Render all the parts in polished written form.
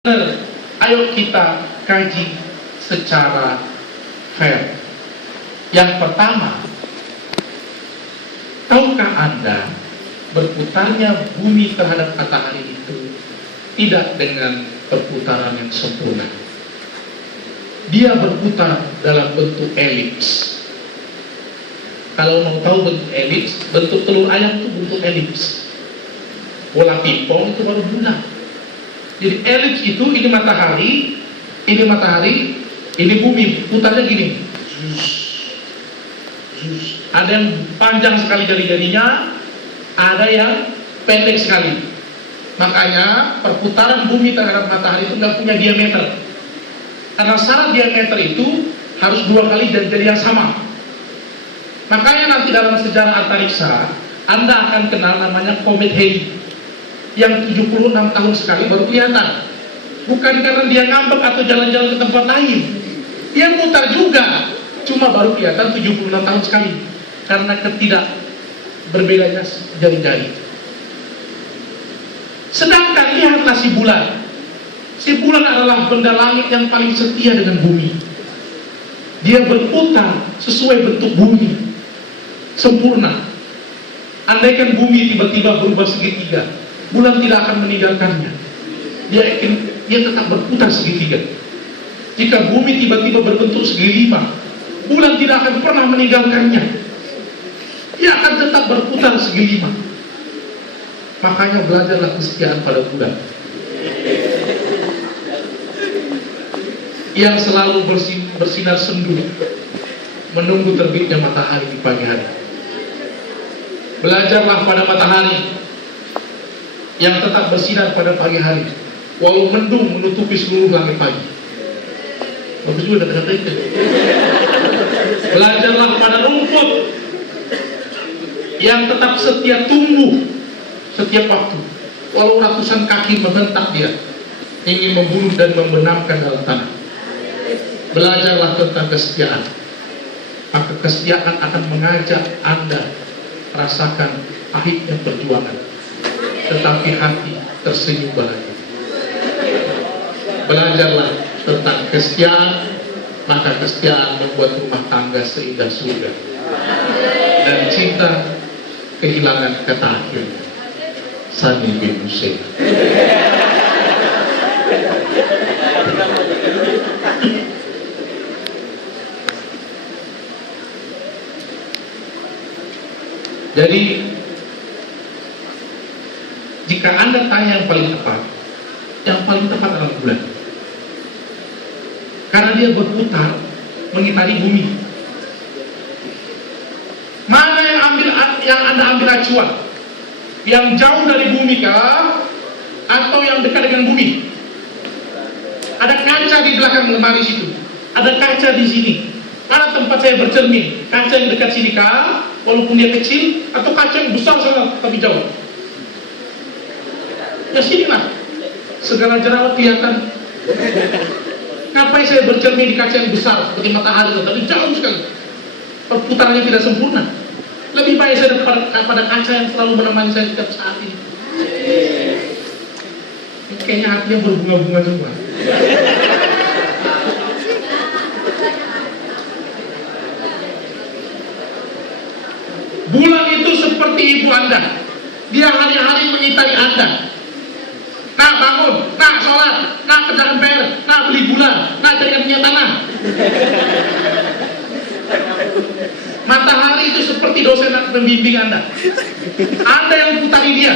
Ayo kita kaji secara fair. Yang pertama, tahukah Anda berputarnya bumi terhadap matahari itu tidak dengan perputaran yang sempurna. Dia berputar dalam bentuk elips. Kalau mau tahu bentuk elips, bentuk telur ayam itu bentuk elips. Bola pingpong itu baru bulat. Jadi elips itu, ini matahari, ini bumi, putarnya gini. Ada yang panjang sekali jari-jarinya, ada yang pendek sekali. Makanya perputaran bumi terhadap matahari itu nggak punya diameter. Karena syarat diameter itu harus 2 kali jari-jari yang sama. Makanya nanti dalam sejarah antariksa, Anda akan kenal namanya komet Halley. Yang 76 tahun sekali baru kelihatan. Bukan karena dia ngambek atau jalan-jalan ke tempat lain. Dia mutar juga, cuma baru kelihatan 76 tahun sekali. Karena ketidak berbedanya jari-jari. Sedangkan lihatlah si bulan. Si bulan adalah benda langit yang paling setia dengan bumi. Dia berputar sesuai bentuk bumi, sempurna. Andaikan bumi tiba-tiba berubah segitiga, bulan tidak akan meninggalkannya. Dia tetap berputar segitiga. Jika bumi tiba-tiba berbentuk segi 5, bulan tidak akan pernah meninggalkannya. Dia akan tetap berputar segi 5. Makanya belajarlah kesetiaan pada bulan, yang selalu bersinar sendu menunggu terbitnya matahari di pagi hari. Belajarlah pada matahari yang tetap bersinar pada pagi hari, walau mendung menutupi seluruh langit pagi. Bagus juga kata-kata itu. Belajarlah pada rumput yang tetap setia tumbuh setiap waktu, walau ratusan kaki membentak dia, ingin membunuh dan membenamkan dalam tanah. Belajarlah tentang kesetiaan, maka kesetiaan akan mengajak Anda rasakan pahitnya perjuangan, tetapi hati tersenyum bahagia. Belajarlah tentang kesetiaan, maka kesetiaan membuat rumah tangga seindah surga, dan cinta kehilangan kata akhir. Sani bin Hussein. Jadi jika Anda tanya yang paling tepat adalah bulan. Karena dia berputar mengitari bumi. Mana yang Anda ambil acuan? Yang jauh dari bumi kah? Atau yang dekat dengan bumi? Ada kaca di belakang lemari situ. Ada kaca di sini. Mana tempat saya bercermin? Kaca yang dekat sini kah? Walaupun dia kecil, atau kaca yang besar sana tapi jauh? Ya sinilah. Segala jerawat kelihatan. Ngapain saya bercermin di kaca yang besar seperti matahari, tapi jauh sekali. Perputarannya tidak sempurna. Lebih baik saya pada kaca yang selalu menemani saya setiap saat ini. Kayaknya hatinya berbunga-bunga semua. Bulan itu seperti ibu Anda. Dia hari-hari menyintai Anda. Nah bangun, nah sholat, nah kerjakan PR, nah beli gula, nah carikan minyak tanah. Matahari itu seperti dosen pembimbing Anda. Anda yang putari dia.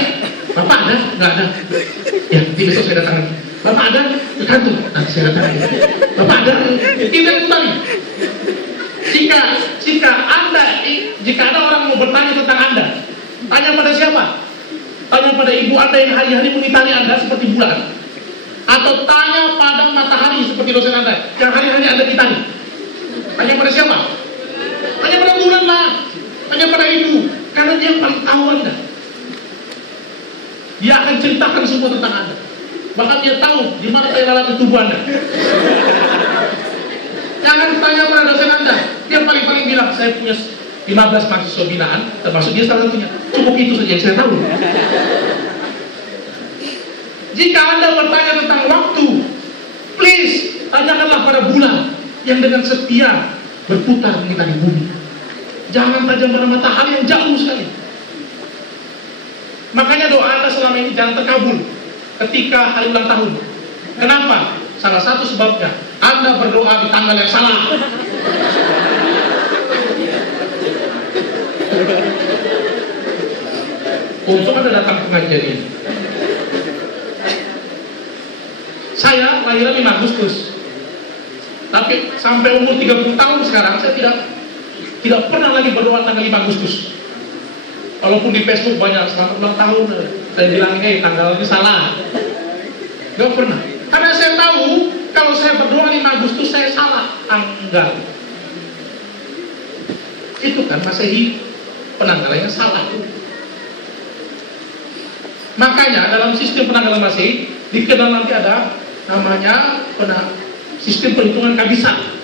Bapak ada? Nggak ada. Ya, nanti besok saya datang. Bapak ada? Ke kantor. Nanti saya datang. Bapak ada? Kita yang putari. Jika ada orang mau bertanya tentang Anda, tanya pada siapa? Tanya pada ibu Anda yang hari-hari mengitari Anda seperti bulan, atau tanya pada matahari seperti dosen Anda yang hari-hari Anda kitari. Tanya pada siapa? Tanya pada bulan lah. Tanya pada ibu, karena dia yang paling tahu Anda. Dia akan ceritakan semua tentang Anda. Bahkan dia tahu di mana tai lalat di tubuh Anda. Jangan tanya pada dosen Anda. Dia paling-paling bilang, saya punya 15 mahasiswa binaan, termasuk dia salah satunya. Cukup itu saja yang saya tahu. Jika Anda bertanya tentang waktu, please tanyakanlah pada bulan yang dengan setia berputar mengitari bumi. Jangan tajam pada matahari yang jauh sekali. Makanya doa Anda selama ini jangan terkabul ketika hari ulang tahun. Kenapa? Salah satu sebabnya Anda berdoa di tanggal yang salah. Untung Anda datang pengajian ini. Saya lahiran 5 Agustus. Tapi sampai umur 30 tahun sekarang saya tidak pernah lagi berdoa tanggal 5 Agustus. Walaupun di Facebook banyak selamat ulang tahun, saya bilang tanggal ini salah. Gak pernah. Karena saya tahu kalau saya berdoa 5 Agustus saya salah. Enggak. Itu kan Masehi penanggalannya salah. Makanya dalam sistem penanggalan Masehi dikenal nanti ada namanya sistem perhitungan kabisan.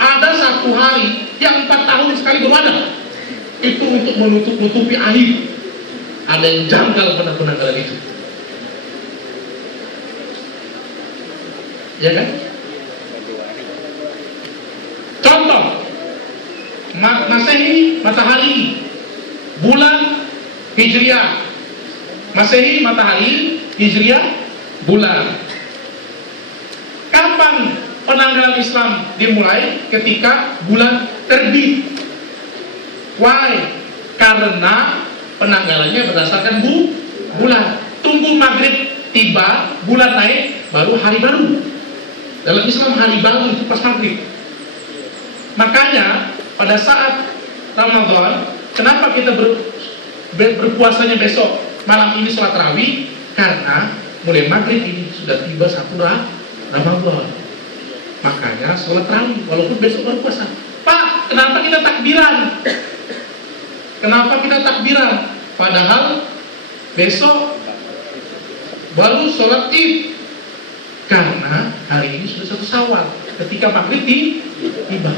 Ada satu hari yang 4 tahun sekali baru ada. Itu untuk menutupi aib. Ada yang janggal pada penanggalan itu. Ya kan? Contoh Masehi matahari, bulan Hijriah. Masehi matahari, Hijriah bulan. Kapan penanggalan Islam dimulai? Ketika bulan terbit. Why? Karena penanggalannya berdasarkan bulan. Tunggu maghrib tiba, bulan naik, baru hari baru. Dalam Islam hari baru itu pas maghrib. Makanya pada saat Ramadan, kenapa kita berpuasanya besok? Malam ini sholat tarawih, karena mulai maghrib ini sudah tiba satu Ramadan. Makanya sholat tarawih walaupun besok baru puasa. Pak, kenapa kita takbiran? Kenapa kita takbiran? Padahal besok baru sholat Id. Karena hari ini sudah 1 Syawal ketika maghrib tiba.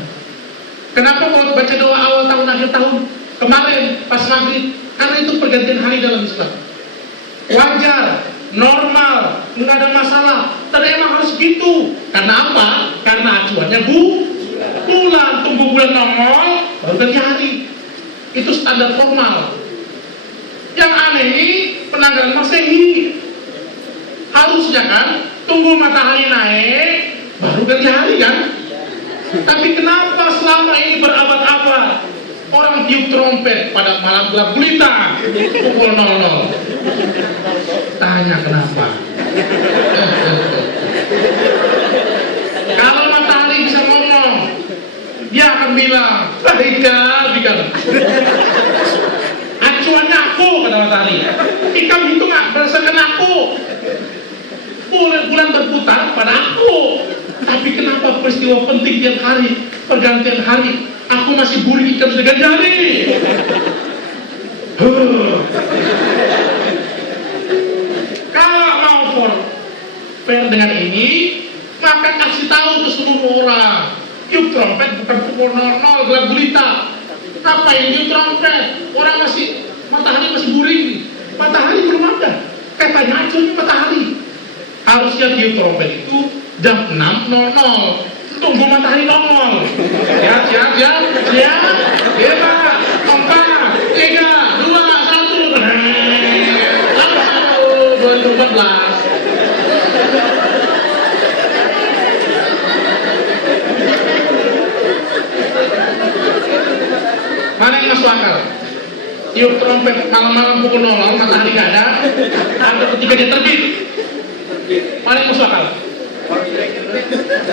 Kenapa mau baca doa awal tahun akhir tahun kemarin pas maghrib? Karena itu pergantian hari dalam Islam. Wajar, normal, nggak ada masalah. Tapi emang harus gitu. Karena apa? Karena acuannya bulan. Tunggu bulan nongol baru ganti hari. Itu standar formal. Yang aneh ini penanggalan Masehi. Harusnya kan tunggu matahari naik baru ganti hari kan. Tapi kenapa selama ini berabad-abad orang tiup trompet pada malam gelap gulita pukul 00? Tanya kenapa? Kalau matahari bisa ngomong, dia akan bilang, Bikal. Acuannya aku, kata matahari. Ikam itu nggak berdasarkan aku. Bulan berputar pada aku. Tapi kenapa peristiwa penting tiap hari, pergantian hari, aku masih burik ikan sudah ganti hari? Kalau mau fair dengan ini, maka kasih tahu ke seluruh orang. Tiup trompet bukan pukul 00 gelap gulita. Ngapain tiup trompet? Orang matahari masih buring. Matahari belum ada. Katanya acuannya matahari. Harusnya tiup trompet itu jam 6.00. Tunggu matahari nongol. Siap. Hebat. 4, 3, 2, 1. 2014. Mana yang masuk akal? Tiup trompet malam-malam pukul 00, matahari nggak ada. Atau ketika dia terbit. Mana yang masuk akal?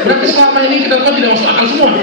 Berarti selama ini kita tidak masuk akal semua.